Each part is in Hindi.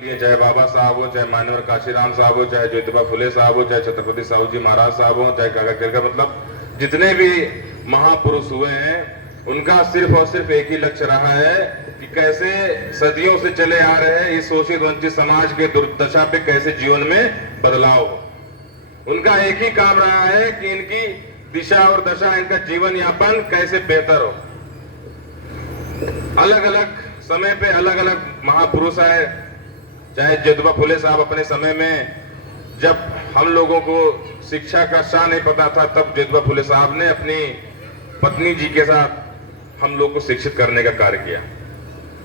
लिए चाहे बाबा साहब हो, चाहे मान्यवर काशीराम साहब हो, चाहे ज्योतिबा फुले साहब हो, चाहे छत्रपति साहू जी महाराज साहब हो, चाहे काका तिलका, मतलब जितने भी महापुरुष हुए हैं उनका सिर्फ और सिर्फ एक ही लक्ष्य रहा है कि कैसे सदियों से चले आ रहे इस शोषित वंचित समाज के दुर्दशा पे कैसे जीवन में बदलाव हो। उनका एक ही काम रहा है कि इनकी दिशा और दशा, इनका जीवन यापन कैसे बेहतर हो। अलग अलग समय पे अलग अलग महापुरुष आए, चाहे ज्योतिबा फुले साहब अपने समय में जब हम लोगों को शिक्षा का शाह नहीं पता था, तब ज्योतिबा फुले साहब ने अपनी पत्नी जी के साथ हम लोग को शिक्षित करने का कार्य किया।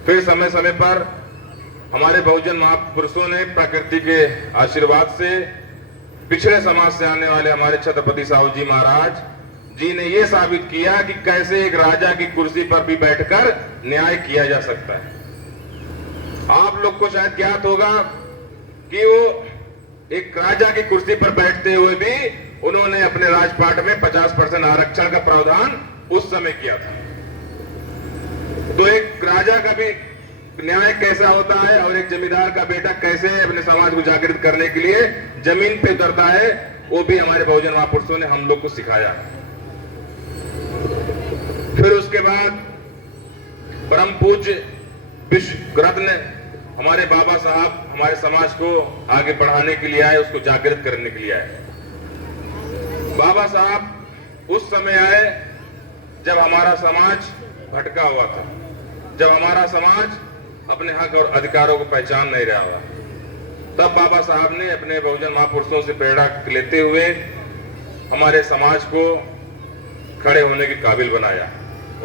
फिर समय समय पर हमारे बहुजन महापुरुषों ने प्रकृति के आशीर्वाद से पिछड़े समाज से आने वाले हमारे छत्रपति साहू जी महाराज जी ने यह साबित किया कि कैसे एक राजा की कुर्सी पर भी बैठकर न्याय किया जा सकता है। आप लोग को शायद ज्ञात होगा कि वो एक राजा की कुर्सी पर बैठते हुए भी उन्होंने अपने राजपाट में 50% आरक्षण का प्रावधान उस समय किया था। तो एक राजा का भी न्याय कैसा होता है और एक जमींदार का बेटा कैसे अपने समाज को जागृत करने के लिए जमीन पे उतरता है, वो भी हमारे बहुजन महापुरुषों ने हम लोग को सिखाया। फिर उसके बाद परम पूज्य विश्व रत्न हमारे बाबा साहब हमारे समाज को आगे बढ़ाने के लिए आए, उसको जागृत करने के लिए आए। बाबा साहब उस समय आए जब हमारा समाज भटका हुआ था, जब हमारा समाज अपने हक और अधिकारों को पहचान नहीं रहा था। तब बाबा साहब ने अपने बहुजन महापुरुषों से प्रेरणा लेते हुए हमारे समाज को खड़े होने के काबिल बनाया।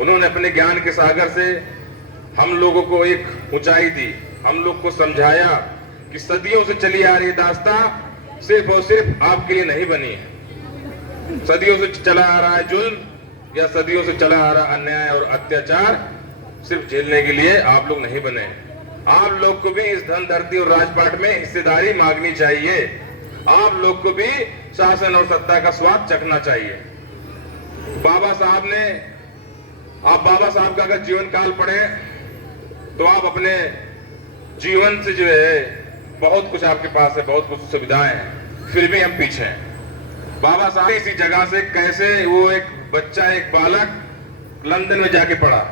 उन्होंने अपने ज्ञान के सागर से हम लोगों को एक ऊंचाई दी, हम लोग को समझाया कि सदियों से चली आ रही दास्ता सिर्फ और सिर्फ आपके लिए नहीं बनी है। सदियों से चला आ रहा है जुल्म या सदियों से चला आ रहा अन्याय और अत्याचार सिर्फ झेलने के लिए आप लोग नहीं बने। आप लोग को भी इस धन धरती और राजपाट में हिस्सेदारी मांगनी चाहिए। आप लोग को भी शासन और सत्ता का स्वाद चखना चाहिए। बाबा साहब ने, आप बाबा साहब का अगर जीवन काल पढ़े तो आप अपने जीवन से जो है बहुत कुछ आपके पास है, बहुत कुछ सुविधाएं हैं, फिर भी हम पीछे हैं। बाबा साहब इसी जगह से कैसे वो एक बच्चा, एक बालक लंदन में जाके पढ़ा।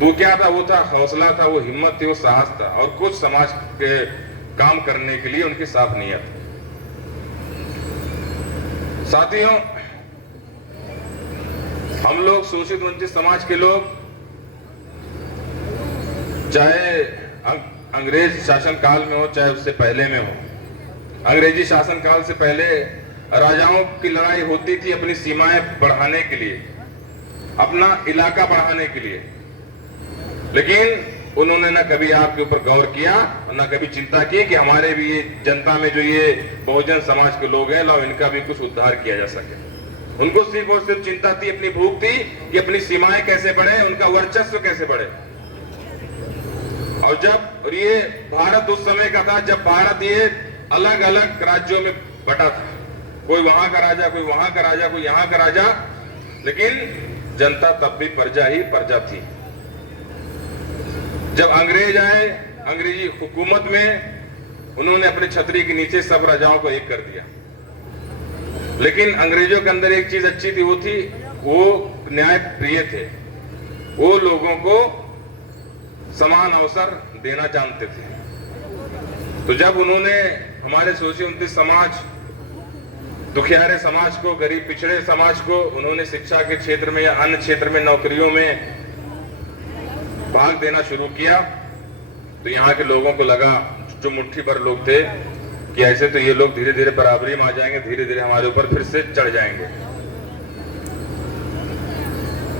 वो क्या था? वो था हौसला था, वो हिम्मत थी, वो साहस था और कुछ समाज के काम करने के लिए उनकी साफ नीयत। साथियों, हम लोग शोषित वंचित समाज के लोग, चाहे अंग्रेज शासन काल में हो चाहे उससे पहले में हो, अंग्रेजी शासन काल से पहले राजाओं की लड़ाई होती थी अपनी सीमाएं बढ़ाने के लिए, अपना इलाका बढ़ाने के लिए, लेकिन उन्होंने न कभी आपके ऊपर गौर किया और न कभी चिंता की कि हमारे भी ये जनता में जो ये बहुजन समाज के लोग हैं, लाओ इनका भी कुछ उद्धार किया जा सके। उनको सिर्फ और सिर्फ चिंता थी, अपनी भूख थी कि अपनी सीमाएं कैसे बढ़े, उनका वर्चस्व कैसे बढ़े। और जब ये भारत उस समय का था जब भारत ये अलग अलग राज्यों में बटा था, कोई वहां का राजा, कोई वहां का राजा, कोई यहाँ का राजा, लेकिन जनता तब भी प्रजा ही प्रजा थी। जब अंग्रेज आए, अंग्रेजी हुकूमत में उन्होंने अपने छतरी के नीचे सब राजाओं को एक कर दिया, लेकिन अंग्रेजों के अंदर एक चीज अच्छी थी, वो थी वो न्याय प्रिय थे। वो लोगों को समान अवसर देना जानते थे। तो जब उन्होंने हमारे शोषित वंचित समाज, दुखियारे समाज को, गरीब पिछड़े समाज को उन्होंने शिक्षा के क्षेत्र में या अन्य क्षेत्र में नौकरियों में भाग देना शुरू किया, तो यहाँ के लोगों को लगा, जो मुट्ठी भर लोग थे, कि ऐसे तो ये लोग धीरे धीरे बराबरी में आ जाएंगे, धीरे धीरे हमारे ऊपर फिर से चढ़ जाएंगे।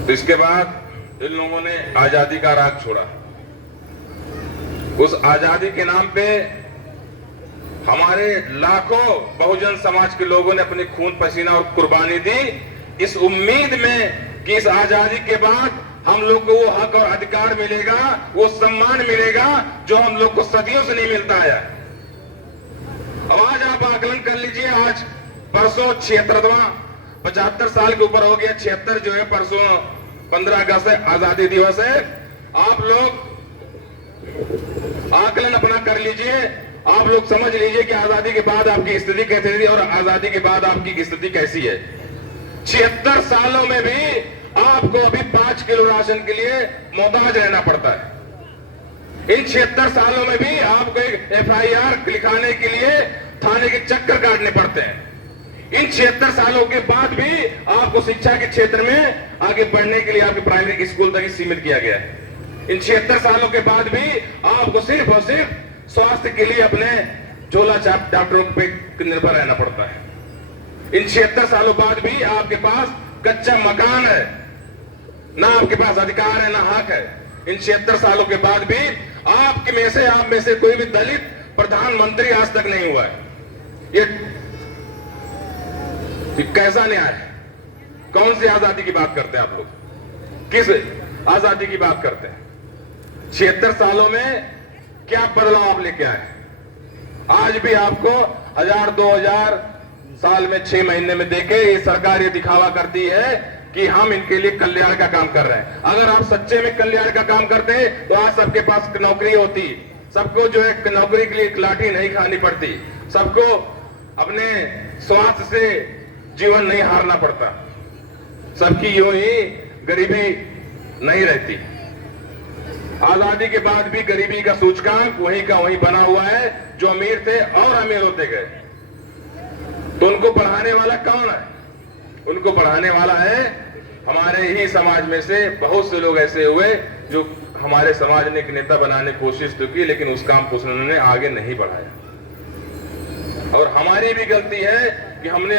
तो इसके बाद इन लोगों ने आजादी का राग छोड़ा। उस आजादी के नाम पे हमारे लाखों बहुजन समाज के लोगों ने अपने खून पसीना और कुर्बानी दी, इस उम्मीद में कि इस आजादी के बाद हम लोग को वो हक और अधिकार मिलेगा, वो सम्मान मिलेगा जो हम लोग को सदियों से नहीं मिलता है। अब आज आप आकलन कर लीजिए, आज परसों 76वां 75 साल के ऊपर हो गया, 76 जो है परसों 15 अगस्त है, आजादी दिवस है। आप लोग आकलन अपना कर लीजिए, आप लोग समझ लीजिए कि आजादी के बाद आपकी स्थिति कैसी थी और आजादी के बाद आपकी स्थिति कैसी है। 76 सालों में भी आपको अभी 5 किलो राशन के लिए मोहताज रहना पड़ता है। इन 76 सालों में भी आपको एक FIR लिखाने के लिए थाने के चक्कर काटने पड़ते हैं। इन 76 सालों के बाद भी आपको शिक्षा के क्षेत्र में आगे बढ़ने के लिए आपके प्राइमरी स्कूल तक ही सीमित किया गया है। इन 76 सालों के बाद भी आपको सिर्फ और सिर्फ स्वास्थ्य के लिए अपने झोला छाप डॉक्टरों पे निर्भर रहना पड़ता है। इन 76 सालों बाद भी आपके पास कच्चा मकान है, ना आपके पास अधिकार है, ना हक है। इन 76 सालों के बाद भी आप में से कोई भी दलित प्रधानमंत्री आज तक नहीं हुआ है। ये कैसा न्याय है? कौन सी आजादी की बात करते हैं आप लोग? किस आजादी की बात करते हैं? 76 सालों में क्या बदलाव आप लेके आए? आज भी आपको 1000-2000 साल में 6 महीने में देके ये सरकार ये दिखावा करती है कि हम इनके लिए कल्याण का काम कर रहे हैं। अगर आप सच्चे में कल्याण का काम करते तो आज सबके पास नौकरी होती, सबको जो है नौकरी के लिए लाठी नहीं खानी पड़ती, सबको अपने स्वास्थ्य से जीवन नहीं हारना पड़ता, सबकी यूं ही गरीबी नहीं रहती। आजादी के बाद भी गरीबी का सूचकांक वहीं का वहीं बना हुआ है। जो अमीर थे और अमीर होते गए। तो उनको पढ़ाने वाला कौन है? उनको पढ़ाने वाला है हमारे ही समाज में से बहुत से लोग ऐसे हुए जो हमारे समाज ने एक नेता बनाने की कोशिश तो की, लेकिन उस काम को उन्होंने आगे नहीं बढ़ाया। और हमारी भी गलती है कि हमने